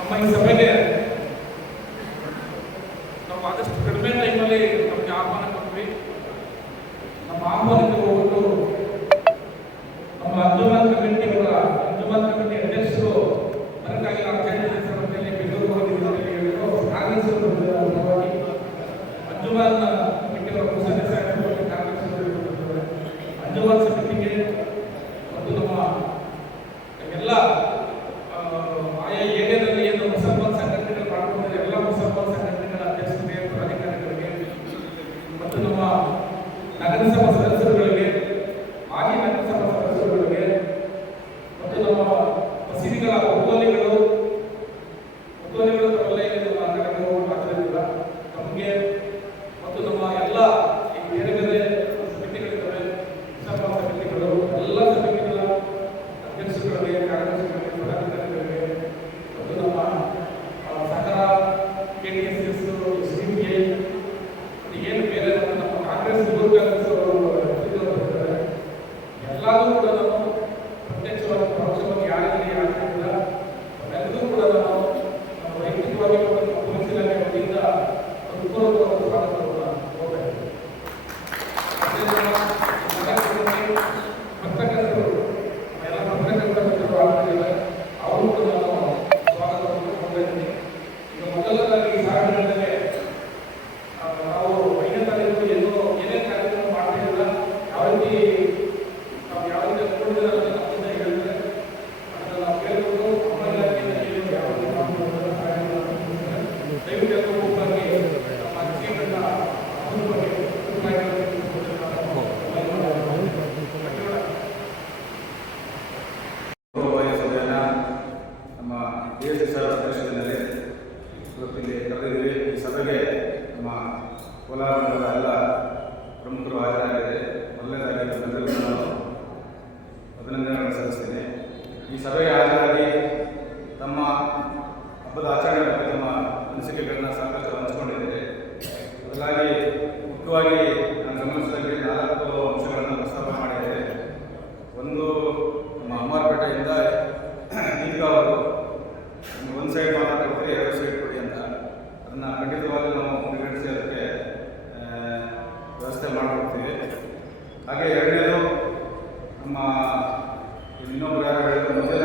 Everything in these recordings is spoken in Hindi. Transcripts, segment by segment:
ನಮ್ಮ ಈ ಸಭೆಗೆ ನಾವು ಆದಷ್ಟು ಕಡಿಮೆ ಟೈಮಲ್ಲಿ ನಮಗೆ ಆಹ್ವಾನ ಕೊಟ್ವಿ. ನಮ್ಮ ಆಹ್ವಾನಕ್ಕೆ ಹೋಗೋದು ನಮ್ಮ ಅರ್ಜುನ ね。他の ಸರ್ಕಾರ ತಮ್ಮ ಅನಿಸಿಕೆಗಳನ್ನ ಸಾಕಷ್ಟು ಹಂಚಿಕೊಂಡಿದೆ. ಬದಲಾಗಿ ಮುಖ್ಯವಾಗಿ ನಾನು ಗಮನಿಸಿದಲ್ಲಿ ನಾಲ್ಕು ಅಂಶಗಳನ್ನು ಪ್ರಸ್ತಾಪ ಮಾಡಿದ್ದಾರೆ ಒಂದು ನಮ್ಮ ಅಮರ್ಪೇಟೆಯಿಂದ ಈಗಾಗಲೂ ಒಂದು ಸೈಡ್ ಮಾತ್ರ ಎರಡು ಸೈಡ್ ಕೊಡಿ ಅಂತ. ಅದನ್ನು ಖಂಡಿತವಾಗಿ ನಾವು ಪರಿಗಣಿಸಿ ಅದಕ್ಕೆ ವ್ಯವಸ್ಥೆ ಮಾಡಿಕೊಡ್ತೀವಿ. ಹಾಗೆ ಎರಡನೇದು, ನಮ್ಮ ಇನ್ನೊಬ್ಬರು ಯಾರು ಹೇಳಿದ್ರು, ಮೊದಲ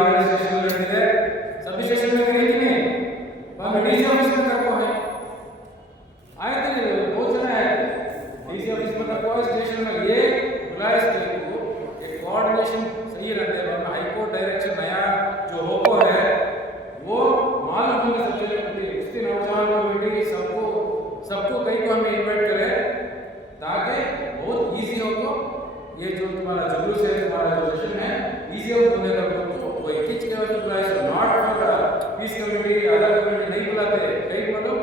ಆರ್ಗನೈಸೇಷನಲ್ ಏನಿದೆ ಸಬ್ ಸ್ಟೇಷನ್ ಮೇಲೆ ಕರೀತೀನಿ ಒಂದು ಡಿ ಸಿ ಆಫೀಸ್ ಮೇಲೆ ಕರ್ಕೋ ಆಯ್ತು ನೀವು ಬಹು ಜನ ಡಿ ಸಿ ಆಫೀಸ್ ಮೇಲೆ ಕರ್ಕೋ ಸ್ಟೇಷನ್ ಮೇಲೆ बुलाइसको एक कोऑर्डिनेशन सही रहते हैं वरना हाईकोर्ट डायरेक्शन नया जो होको है, वो मालूम होगा सबसे पहले उसके नौजवान कमेटी सबको सबको कई को हमें इन्वाइट करें, ताकि बहुत ईजी हो तो ये जो तुम्हारा जुलूस है, तुम्हारा जो सेशन है ईजी हो होने का ಇತ್ತೀಚೆಗೆ ಪೀಸ್ ಕಮಿಟಿ ಕಮಿಟಿ नहीं बुलाते नहीं मतलब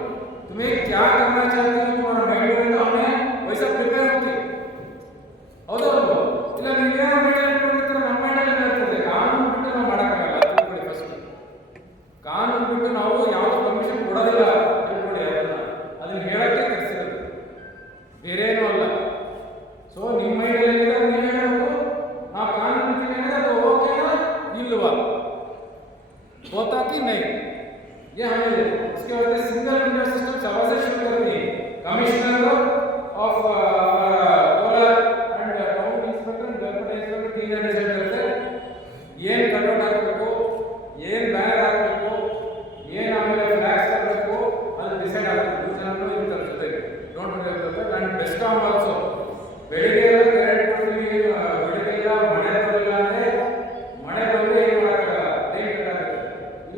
तुम्हें क्या करना चाहते हो तुम्हारा माइंड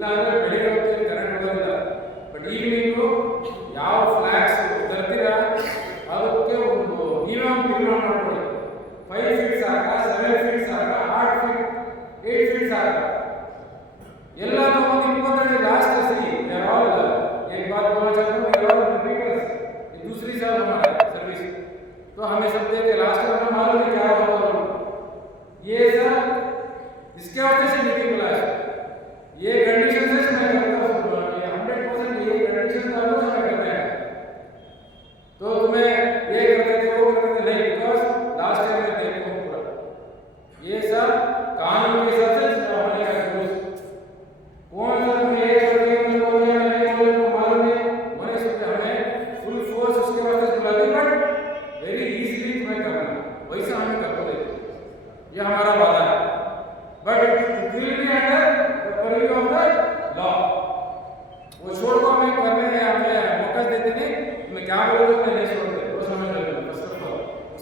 ಇಲ್ಲಾಂದ್ರೆ ಬೆಳಿಗ್ಗೆ ಹೊತ್ತಿಗೆ ಕರೆಂಟ್ ಬರೋದಿಲ್ಲ ಬಟ್ ಈಗ ನೀವು ಯಾವ ಫ್ಲ್ಯಾಕ್ಸ್ ತರ್ತೀರಾ ಅದಕ್ಕೆ ಒಂದು ನೀವೇ ಒಂದು ತೀರ್ಮಾನ ಮಾಡ್ಕೊಳ್ಳಿ ಫೈವ್ ಫೀಟ್ ಸಾಕ ಸೆವೆನ್ ಫೀಟ್ ಸಾಕ ಆಟ್ ಫೀಟ್ ಏಟ್ ಫೀಟ್ ಸಾಕ ಎಲ್ಲ ತಗೊಂಡು ಇಪ್ಪತ್ತೈದು ಲಾಸ್ಟ್ ಸರಿ ಯಾವಾಗ एक बार बोला जाता है कि और रिपीटर्स दूसरी साल हमारा सर्विस तो हमें सब देते लास्ट में मालूम है क्या हुआ ये सर इसके वास्ते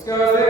Skal vi se.